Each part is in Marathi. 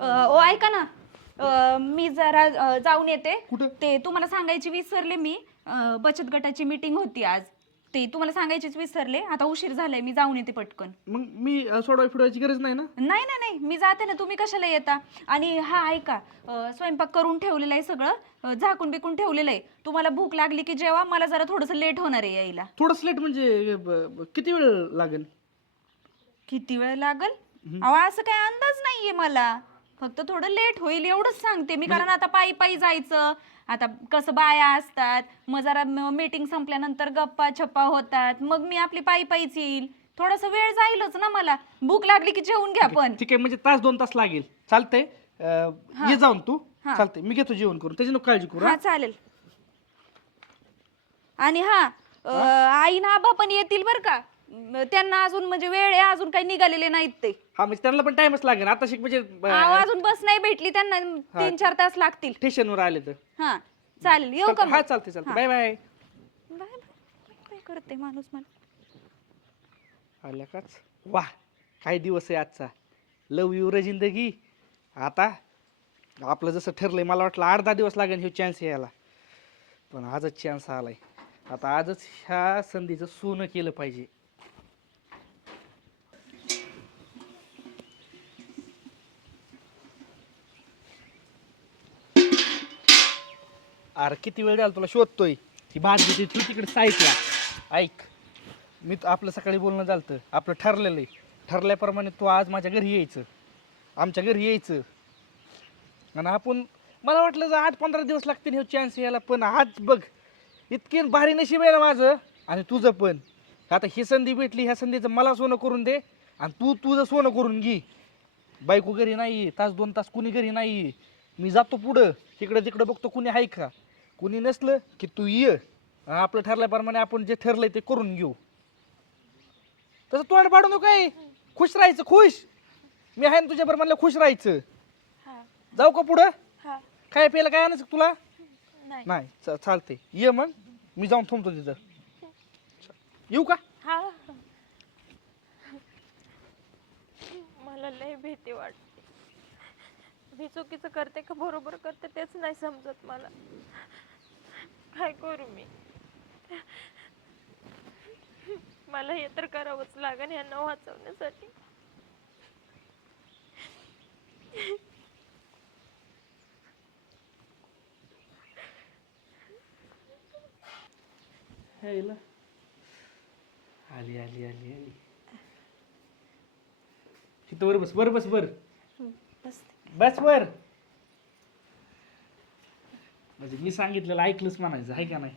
ओ ऐका ना, मी जरा जाऊन येते. कुठं? ते तुम्हाला सांगायची विसरले मी. बचत गटाची मीटिंग होती आज. ते तुम्हाला सांगायचीच विसरले. आता उशीर झालाय, मी जाऊन येते पटकन. मग मी सोडवाय फिरवायची गरज नाही ना? नाही नाही नाही, मी जाते ना, तुम्ही कशाला येता? आणि हा ऐका, स्वयंपाक करून ठेवलेलं आहे सगळं, झाकून बिकून ठेवलेलं आहे. तुम्हाला भूक लागली की जेव्हा, मला जरा थोडंसं लेट होणार आहे यायला. थोडं लेट म्हणजे किती वेळ लागेल? किती वेळ लागल? अहो असं काही अंदाज नाहीये मला, फक्त थोडं लेट होईल एवढंच सांगते मी. कारण आता पायी पायी जायचं, आता कसं बाया असतात, मग जरा मीटिंग संपल्यानंतर गप्पा छप्पा होतात, मग मी आपली पायी पायीच येईल. थोडासा वेळ जाईलच ना, मला भूक लागली की जेवून घ्या पण. ठीक आहे, म्हणजे तास 2 तास लागेल. चालतंय. ये जाऊन तू. चालतंय, मी घेतो जेवण करून, त्याची नको काळजी करू. हा चालेल. आणि हा, आई ना आबा पण येतील बर का. त्यांना अजून म्हणजे वेळ आहे, अजून काही निघालेले नाहीत ते. हा म्हणजे त्यांना पण टाइमच लागेल आता शिक म्हणजे अहो, अजून बस नाही भेटली त्यांना, 3-4 तास लागतील. स्टेशनवर आले तर. हा चालेल, येऊ का मग? हा चालते चालते, बाय बाय. Bye bye. काय करते माणूस मला. आल्या काच. वाह, काय दिवस आहे आजचा. लव यू रे जिंदगी. आता आपलं जसं ठरलंय, मला वाटलं 8-10 दिवस लागेल हे चान्स यायला, पण आजच चान्स आलाय. आता आजच ह्या संधीचं सोनं केलं पाहिजे. अरे किती वेळ झाला तुला शोधतोय. ती भाजी देते तू तिकडे साईडला. ऐक, मी आपलं सकाळी बोलणं झालं, आपलं ठरलेलं आहे. ठरल्याप्रमाणे तू आज माझ्या घरी यायचं, आमच्या घरी यायचं. आणि आपण, मला वाटलं जर 8-15 दिवस लागतील हे चान्स यायला, पण आज बघ इतके भारी नशीब आहे ना माझं आणि तुझं पण. आता ही संधी भेटली, ह्या संधीचं मला सोनं करून दे आणि तू तुझं सोनं करून घे. बायको घरी नाही, तास 2 तास कुणी घरी नाही. मी जातो पुढं, तिकडं तिकडं बघतो कुणी आहे का. कुणी नसलं की तू ये, आपलं ठरल्याप्रमाणे आपण जे ठरलंय ते करून घेऊ. तसं तोंड पाडू नको, काय खुश राहायचं, खुश. मी आहे ना तुझ्याबरोबर, म्हणलं खुश राहायचं. जाऊ का पुढं? काय प्यायला काय आणायचं तुला? नाही चालते, ये मग मी जाऊन थांबतो तिथं. येऊ का? मला लय भीती वाटते. मी चुकीचं करते का बरोबर करते तेच नाही समजत मला. काय करू मी? मला हे तर करावंच लागेल यांना वाचवण्यासाठी. आली आली आली आली. तिथं वर बस, वर बस, वर बस, वर. म्हणजे मी सांगितलेलं ऐकलंच म्हणायचं, आहे का नाही?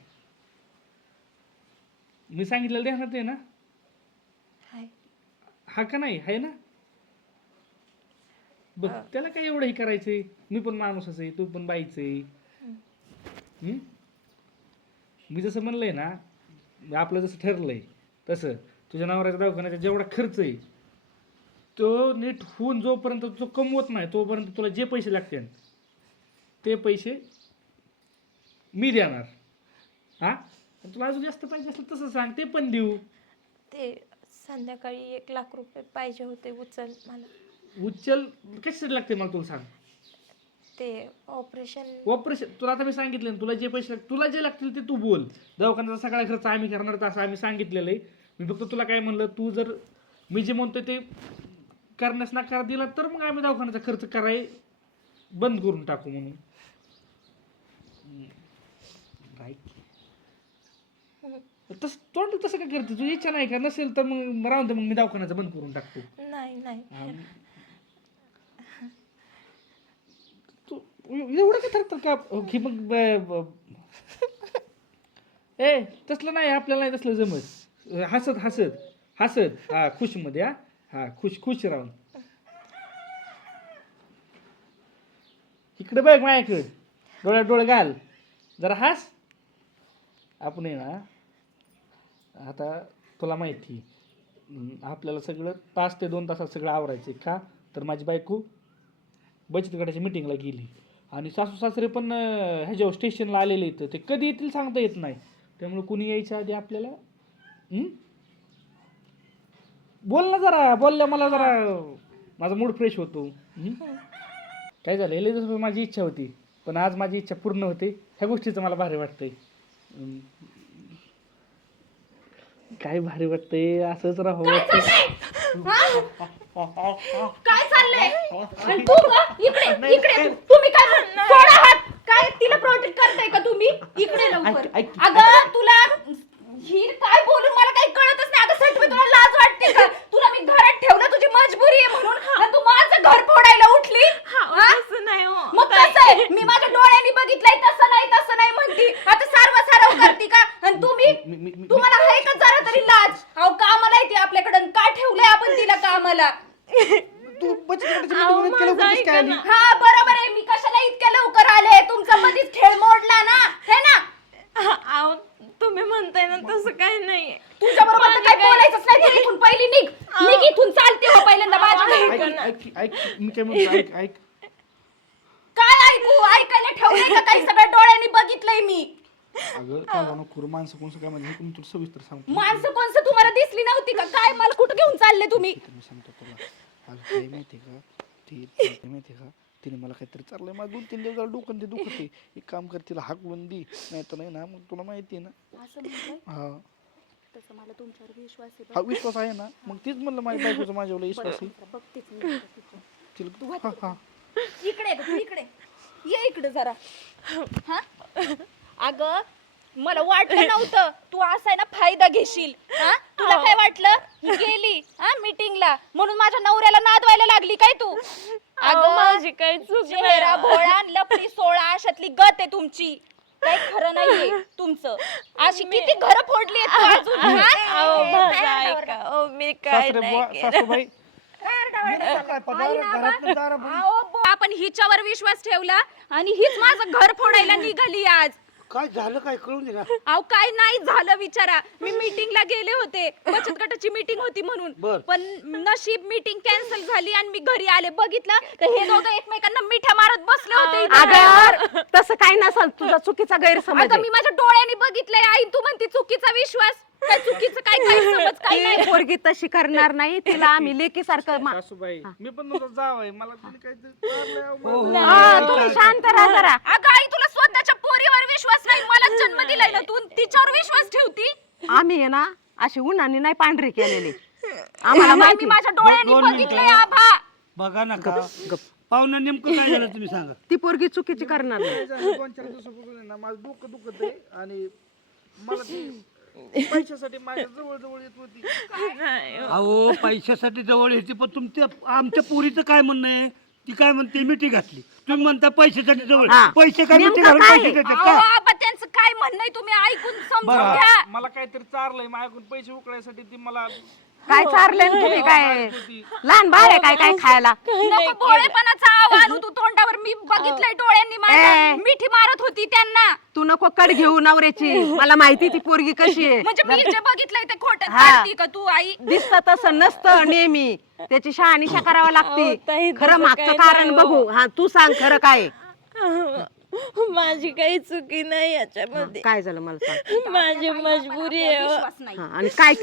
मी सांगितलेलं ध्यानात आहे ना? हा का नाही, आहे ना? बघ त्याला काय एवढं हे करायचंय. मी पण माणूसच आहे, तू पण बाईच आहे. मी जसं म्हणलंय ना, आपलं जसं ठरलंय तसं तुझ्या नवऱ्याच्या दवाखान्याचा जेवढा खर्च आहे तो नीट होऊन जोपर्यंत तो कमवत नाही तोपर्यंत तुला जे पैसे लागतील ते पैसे मी देणार. हा, तुला अजून जास्त पाहिजे असेल तसं सांग, ते पण देऊ. ते संध्याकाळी 1,00,000 रुपये पाहिजे होते, उचल मला. उचल कशासाठी लागते मला तुला सांग. ते ऑपरेशन तुला आता मी सांगितलं ना, तुला जे पैसे तुला जे लागतील ते तू बोल. दवाखान्याचा सगळा खर्च आम्ही करणार, तसं आम्ही सांगितलेलं आहे. मी फक्त तुला काय म्हणलं, तू जर मी जे म्हणतोय ते करण्यास नकार दिला तर मग आम्ही दवाखान्याचा खर्च कराय बंद करून टाकू म्हणून. तसं तोंड तसं काय करते, तुझी इच्छा नाही का? नसेल तर मग राहून दे, मग मी दवाखान्याचा बंद करून टाकतो. नाही नाही. तू एवढं काय ठरतं का की मग ए तसलं नाही, आपल्याला नाही तसलं जमत. हसत हसत हसत, हा खुश मध्ये, हा खुश खुश राहून. इकडे बघ माझ्याकडे, डोळ्यात डोळे घाल, जरा हस. आपण आहे ना, आता तुला माहिती आपल्याला सगळं तास ते 2 तासात सगळं आवरायचं का? तर माझी बायको बचत गटाच्या मिटिंगला गेली आणि सासू सासरे पण ह्याच्यावर स्टेशनला आलेले इथं. ते कधी येतील सांगता येत नाही. त्यामुळे कुणी यायच्या आधी आपल्याला बोल ना जरा, बोलल्या मला जरा माझा मूड फ्रेश होतो. काय झालं लय दिवस माझी इच्छा होती, पण आज माझी इच्छा पूर्ण होते. ह्या गोष्टीचं मला भारी वाटतंय. काय भारी वाटतंय, असंच राहावं. काय चाललंय? आणि तू का? इकडे इकडे तुम्ही काय सोडा हात. काय तिला प्रोटेक्ट करताय का तुम्ही? इकडे लवकर. अगं तुला ही काय बोलून मला काही कळतच नाही. अगं सटवी तुला लाज वाटते का? तुला मी घरात ठेवलं, तुझी मजबुरी आहे म्हणून, आणि तू माझं घर फोडायला उठली. असं नाही हो. मग कसं आहे? मी माझ्या डोळ्यांनी बघितलंय, तसं नाही म्हणती. आता सारव करती का? आणि तुम्ही तुम्हाला आहे का जरा तरी लाज? अहो कामाला येते आपल्याकडे, का ठेवलंय आपण तिला कामाला? तू बचत गटाच्या meeting मध्ये केलं होतीस काय आली? हा बरोबर आहे. मी कशाला इतक्या लवकर आले? तुमचा मधीच खेळ मोडला ना, हे ना? अहो तुम्ही म्हणताय ना तसं काही नाहीये. तुझ्या बरोबर काय बोलायचंच नाही. तू इथून पहिली निघ इथून. चालते हो पहिल्यांदा माझ्या घरी. ऐक मी काय म्हणतो, ऐक काय ऐकू? ऐकायला ठेवलंय का काही? सगळ्या डोळ्यांनी बघितलंय मी. अगं काय खुर माणसं कोणचं काय म्हणजे मी तुला सविस्तर सांगतो. माणसं कोणसं तुम्हाला दिसली नव्हती का? काय मला कुठं घेऊन चालले तुम्ही? मी सांगतो तुला. अगं काय माहिती का, ती माहिती का, तिने मला काहीतरी चाललंय. मला 2-3 दिवस झालं डोकं ते दुखत आहे. एक काम कर, तिला हाकवून दे, नाही तर नाही ना मग तुला माहिती आहे ना. असं म्हणताय? हा तसं मला तुमच्यावर विश्वास आहे. हा विश्वास आहे ना, मग तीच म्हणलं माझ्या बायकोचा माझ्यावर विश्वास आहे. बघतेच मी तिला हा हा इकडे तू इकडे ये इकडे जरा. हा अगं मला वाटलं नव्हतं तू असा आहे ना फायदा घेशील. हा तुला काय वाटलं ही गेली हा मीटिंगला म्हणून माझ्या नवऱ्याला नादवायला लागली काय तू? अगं माझी काही चूक चेहरा भोळा लपडी सोळा अशातली गत आहे तुमची. काही खरं नाहीये तुमचं. अशी किती घरं फोडली आहेत तू अजून. अहो माझं ऐका. अहो मी काय नाही केलं. सासूबाई आपण हिच्यावर विश्वास ठेवला आणि हीच माझं घर फोडायला निघाली आज. काय झालं काय कळून दे ना. अहो काय नाही झालं विचारा. मी मीटिंगला गेले होते, बचत गटाची मीटिंग होती म्हणून, पण नशीब मीटिंग कॅन्सल झाली आणि मी घरी आले. बघितलं तर हे दोघं एकमेकांना मिठ्या मारत बसले होते. अगं तसं काही नसल, तुझा चुकीचा गैरसमज अगं मी माझ्या डोळ्यांनी बघितलंय. आई तू म्हणती चुकीचा विश्वास. काय चुकीचं काय समज काय नाही. आहे. पोरगी तशी करणार नाही, तिला आम्ही लेकी सारखं सासूबाई मी पण तुझा जाव आहे. मला कोणी काहीतरी तुम्ही शांत राहा जरा. अगं आई तुला स्वतःच्या पोरीवर विश्वास नाही. मला जन्म दिलाय ना तू तिच्यावर विश्वास ठेवती. आम्ही आहे ना अशी उन्हाने नाही पांढरे केलेले, आम्हाला मी माहिती. माझ्या डोळ्यांनी बघितलंय आभा. बघा ना का पाहुणं नेमकं काय झालं तुम्ही सांगा. ती पोरगी चुकीची करणार नाही. 2-4 दिवसापासून आहे ना माझं डोकं दुखत आहे आणि मला ती पैशासाठी माझ्या जवळ येत होती. नाही हो. अहो पैशासाठी जवळ यायची, पण तुमच्या आमच्या पोरीचं काय म्हणणं आहे, ती काय म्हणते मिठी घातली, तुम्ही म्हणता पैशासाठी जवळ. हा. पैसे काय मिठी नेमकं घालून काय? पैसे देतात अहो, का? आबा त्यांचं काय म्हणणं आहे तुम्ही ऐकून समजून घ्या. मला काहीतरी चारलंय माझ्याकडून पैसे उकळायसाठी. ती मला काय चारले तुम्ही? काय लहान बाळ आहे काय काय खायला? नको भोळेपणाचा आव आणू तू तोंडावर. मी बघितलंय डोळ्यांनी माझ्या. ए. मिठी मारत होती त्यांना. तू नको कड घेऊ नवऱ्याची. मला माहिती ती पोरगी कशी आहे. म्हणजे मी जे बघितलंय ते खोटं हा. काढती का तू आई? दिसत तसं नसतं नेहमी, त्याची शहानिशा करावं अहो, ताई, लागते. तसं खरं मागचं काही कारण नाही हो. बघू. हा तू सांग खरं काय आहे? माझी काही चुकी नाही याच्यामध्ये. काय झालं मला सांग. माझी मजबुरी आहे हो. विश्वास नाही. हा, आणि काय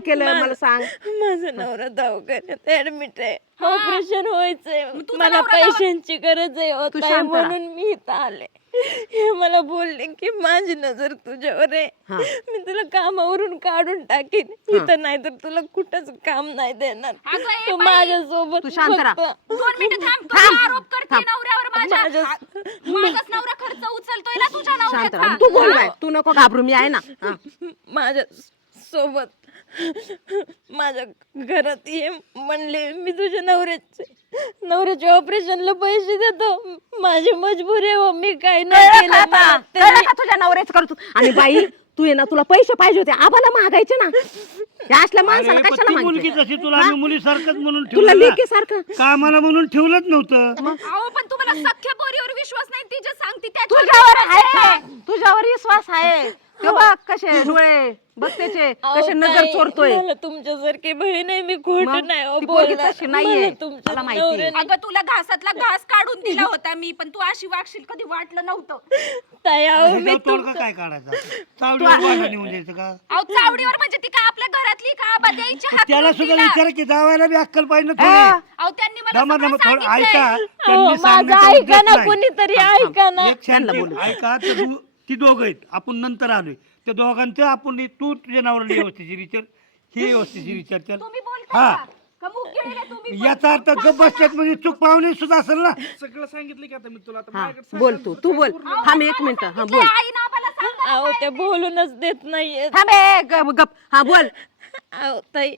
केलं मला सांग. माझा नवरा दवाखान्यात ऍडमिट आहे, ऑपरेशन व्हायचंय, तुझा मला नवरा पैशांची गरज आहे हो तू ताई, शांत राहा. म्हणून मी इथं आले. हे मला बोलले की माझी नजर तुझ्यावर आहे, हा. मी तुला कामावरून काढून टाकीन इथं, नाही तर तुला कुठंच काम नाही देणार. अगं, ए तू बाई, माझ्यासोबत तू शांत राहा. फक्त 2 मिनिटं थांब. थांब. कसा आरोप करते थांब. नवऱ्यावर माझ्या? माझाच नवरा खर्च उचलतोय ना तुझ्या शांत राहा. नवऱ्याचा. तू बोल बाय, तू नको घाबरू, मी आहे ना. हा. माझ्या सोबत माझ्या घरात ये म्हणले, मी तुझ्या नवऱ्याच्या ऑपरेशनला पैसे देतो, माझी मजबुरी आहे हो, मी काय नाही कळलं केलं. का आता? मला कळलं त्यांनी- का तुझ्या नवऱ्याच करतो? आणि बाई तू आहे ना, तुला पैसे पाहिजे होते, आम्हाला मागायचे ना. या असल्या माणसाला अरे, पण कशाला ती मुलगी मागितलं? जशी तुला आम्ही मुलीसारखंच म्हणून तुला ठेवलं लेकी ना. सारखं कामाला म्हणून ठेवलंच नव्हतं. अहो पण तुम्हाला सख्या पोरीवर विश्वास नाही. ती जे सांगते तुझ्यावर आहे, तुझ्यावर विश्वास आहे, तो बघ कसे डोळे बघ त्याचे अहो, कसे नजर ताई, चोरतोय. मला तुमच्यासारखी बहीण आहे, मी खोट मग नाही हो ती पोरगी बोलणार. तशी नाहीये. मला तुमच्या मला माहितीये. नवऱ्याने- अगं तुला घासातला घास काढून दिला होता मी, पण तू अशी वागशील कधी वाटलं नव्हतं. ताई अहो, मी ह्याच्यावर तोडगा तुमचं काय काढायचा चावडीवर वाघा नेऊन द्यायचं का अहो चावडीवर म्हणजे ती का आपल्या घरातली का आबा द्यायची हात त्याला करून सुद्धा तिला? विचार की जावायला बी अक्कल पाहिजे ना हा. थोडी अहो त्यांनी मला दमा सगळं दमा थोडं सांगितलंय. ऐका अहो, त्यांनी माझं सांगण्याचा ऐका उद्देश ना, नाही. कोणीतरी ऐका ना. एक शांत त्यांना बोलू. ऐका तर ती दोघं आहेत आपण नंतर आलोय त्या दोघांचं आपण तू तुझ्या नावाला व्यवस्थितची विचार ही व्यवस्थितची विचार कर तुम्ही बोलताय हा. का? का मुख गिळले तुम्ही पण? याचा अर्थ गप्प बसतात म्हणजे चूक पाहुणे सुद्धा असेल ना सगळं सांगितलं की आता मी तुला आता हा माझ्याकडे बोल सांगायला तू बोल अहो, थांब एक मला मिनिट. हा सांगितलंय, बोल आईनं आम्हाला सांगा. अहो ते बोलूनच देत नाहीये. थांब ए, गप. हा बोल. अहो ताई,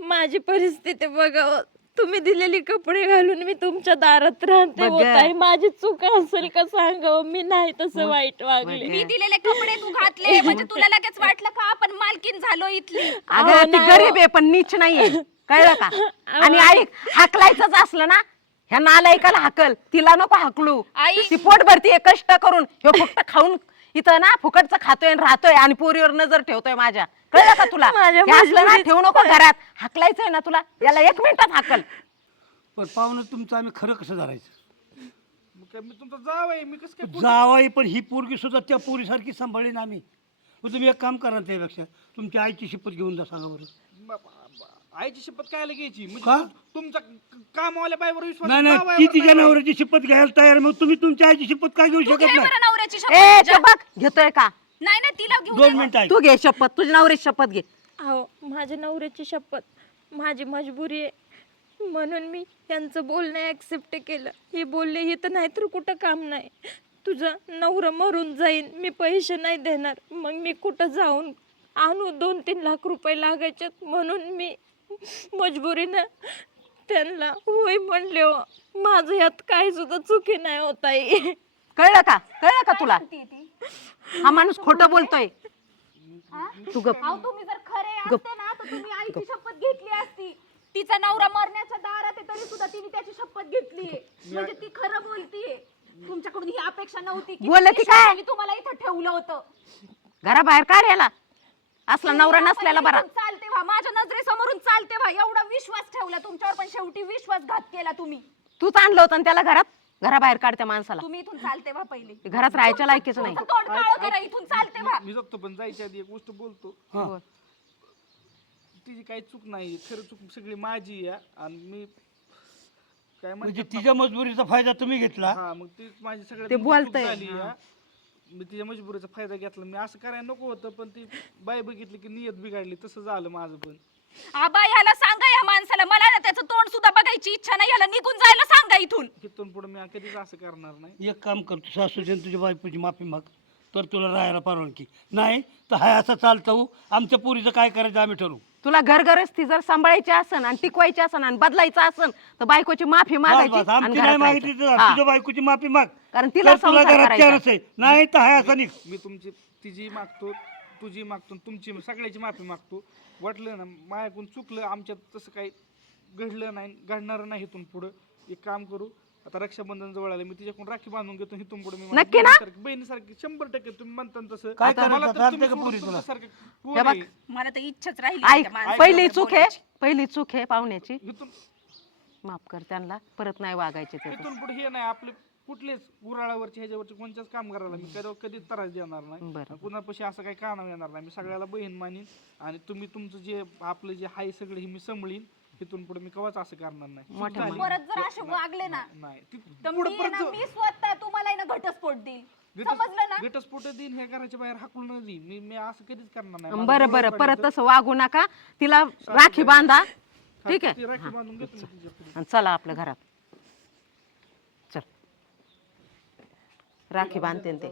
माझी परिस्थिती बघा, तुम्ही दिलेली कपडे घालून मी तुमच्या दारात राहते. बघ. ताई माझी चूक असेल का सांगावं, मी नाही तसं वाईट वागले. मी दिलेले कपडे तू घातले म्हणजे तुला लगेच वाटलं का आपण मालकीन झालो इथली? अगं ती गरीब आहे पण नीच नाहीये कळलं का. आणि ऐक हाकलायचंच असलं ना ह्या नालायकाला हाकल, तिला नको हाकलू. आई. ती पोट भरतीये कष्ट करून, ह्यो फक्त खाऊन इथं ना फुकटचं खातोय आणि राहतोय आणि पोरीवर नजर ठेवतोय माझ्या. कळलं का तुला? माझ्या हे असलं ना मजबुरीत- ठेवू नको घरात. हाकलायचंय ना तुला, याला 1 मिनिटात हाकल. पण पाहुणं तुमचं आम्ही खरं कसं धरायचं मग काय मी तुमचा जाव आहे मी कसं काय जावाई पण ही पोरगी सुद्धा त्या पोरीसारखी सांभाळीन आम्ही मग तुम्ही एक काम करा त्यापेक्षा तुमच्या आईची शपथ घेऊन जा सांगा बरं आईची शपथ कायला घ्यायची का? म्हणजे तुमचा कामवाल्या बाईवर विश्वास नाही जावायावर नाही ती तिच्या नाही. नवऱ्याची शपथ घ्यायला तयार मग तुम्ही तुमच्या आईची शपथ काय घेऊ तू शकत घे नाही बरं नवऱ्याची ए शपथ. ते बघ घेतोय का? नाही नाही तिला घेऊ 2 मिनिटं ऐक तू घे शपथ, तुझ्या नवऱ्याची शपथ घे. अहो माझ्या नवऱ्याची शपथ, माझी मजबुरी आहे म्हणून मी यांचं बोलणं ऍक्सेप्ट केलं. हे बोलले हे तर नाहीतर कुठं काम नाही, तुझा नवरा मरून जाईन, मी पैसे नाही देणार. मग मी कुठं जाऊन आणू? 2-3 लाख रुपये लागायच्यात म्हणून मी मजबुरीनं त्यांना होय म्हणले. हो माझं यात काही सुद्धा चुकी नाही होत आहे. कळलं का? कळलं का तुला? हा माणूस खोटं बोलतोय. तू गप. अहो तुम्ही जर खरे असते ना तर तुम्ही आईची शपथ घेतली असती. तिचा नवरा मरण्याच्या दारात आहे तरी सुद्धा तिने त्याची शपथ घेतली. म्हणजे ती खरं बोलतीये. तुमच्याकडून ही अपेक्षा नव्हती की बोलली तिने काय? शांतपणे तुम्हाला इथं ठेवलं होतं. घराबाहेर काढ याला, असला नवरा नसलेला बरा. इथून चालते व्हा, माझ्या नजरेसमोरून चालते व्हा. एवढा विश्वास ठेवला तुमच्यावर पण शेवटी विश्वासघात केला तुम्ही. तूच आणलं होतं ना त्याला घरात. घराबाहेर काढ त्या माणसाला. तुम्ही इथून चालते व्हा पहिले. घरात राहायच्या लायकीच नाही. तुमचं तोंड काळं करा, इथून चालते व्हा. मी जगतो पण जायच्या आधी एक गोष्ट बोलतो बोल. तिची काही चूक नाही खरं चूक सगळी माझी आहे आणि मी काय म्हणजे म्हणतात तिच्या मजबुरीचा फायदा तुम्ही घेतला हा मग तीच माझी सगळ्यात ते मोठी चूक बोलतंय. झाली आहे. मी तिच्या मजबुरीचा फायदा घेतला. मी असं करायला नको होतं पण ती बाई बघितली की नियत बिघडली तसं झालं माझं पण. आबा ह्याला सांगा, या माणसाला मला ना त्याचं तोंड सुद्धा बघायची इच्छा नाही. याला निघून जायला सांगा इथून. इथून पुढे मी कधीच असं करणार नाही. एक काम कर तू सासूची आणि तुझ्या बायकोची माफी माग तर तुला राहायला परवानगी नाही तर हाय असा चालता हो आमच्या पोरीचं काय करायचं आम्ही ठरवू. तुला घरगरस्ती जर सांभाळायची असन आणि टिकवायची असन आणि बदलायचं असन तर बायकोची माफी मागायची बस, बस, आणि आमची घरात नाही मागितली तर राहायचं. हा. तुझ्या बायकोची माफी माग कारण तिला तर तुला संसार घरात करायचा. चान्स आहे नाही तर हाय असा निघ. मी तुमची तिची मागतो, तुझी मागतो, तुमची सगळ्याची माफी मागतो. वाटलं ना माझ्याकडून चुकलं, आमच्यात तसं काही घडलं नाही, घडणार नाही. इथून पुढं एक काम करू, आता रक्षाबंधन जवळ आलं, मी तिच्याकडून राखी बांधून घेतो. इथून पुढे मी नक्की ना? बहिणीसारखी 100% तुम्ही म्हणता ना तसं. काय आता मला तर करायचं? तुम्ही चालतंय का पोरी सोडून तुला? तुमच्यासारखं हे कोण बघ, आहे? मला तर इच्छाच राहिली ऐक त्या माणसाबरोबर पहिली चूक आहे, बोलायची. पहिली चूक आहे पाहुण्याची. इथून माफ कर त्यांना, परत नाही वागायचे ते. इथून पुढे हे नाही आपले कुठलेच गुराळावरचे ह्याच्यावरचे कोणत्याच कामगाराला मी कधीच त्रास देणार नाही. बरं. कुणापाशी असं काही कानावर येणार नाही. मी सगळ्याला बहीण मानीन आणि तुम्ही तुमचं जे आपलं जे आहे सगळं हे मी सांभाळीन. इथून पुढे मी कवाच असं करणार नाही. चूक मोठ्या झाली. परत जर असे वागले ना नाही तर पुढे मी ना, मी स्वतः तुम्हाला आहे ना घटस्फोट देईल. समजलं ना? घटस्फोट देईन, हे घराच्या बाहेर हाकलून देईन. मी असं कधीच करणार नाही. माझं बरं डोळं बरं परत काढायचं. तसं वागू नका. तिला राखी बांधा, ठीक आहे. ती राखी बांधून घेतो मी तिच्या पुढे. आणि चला आपल्या घरात. चल राखी बांधते ते.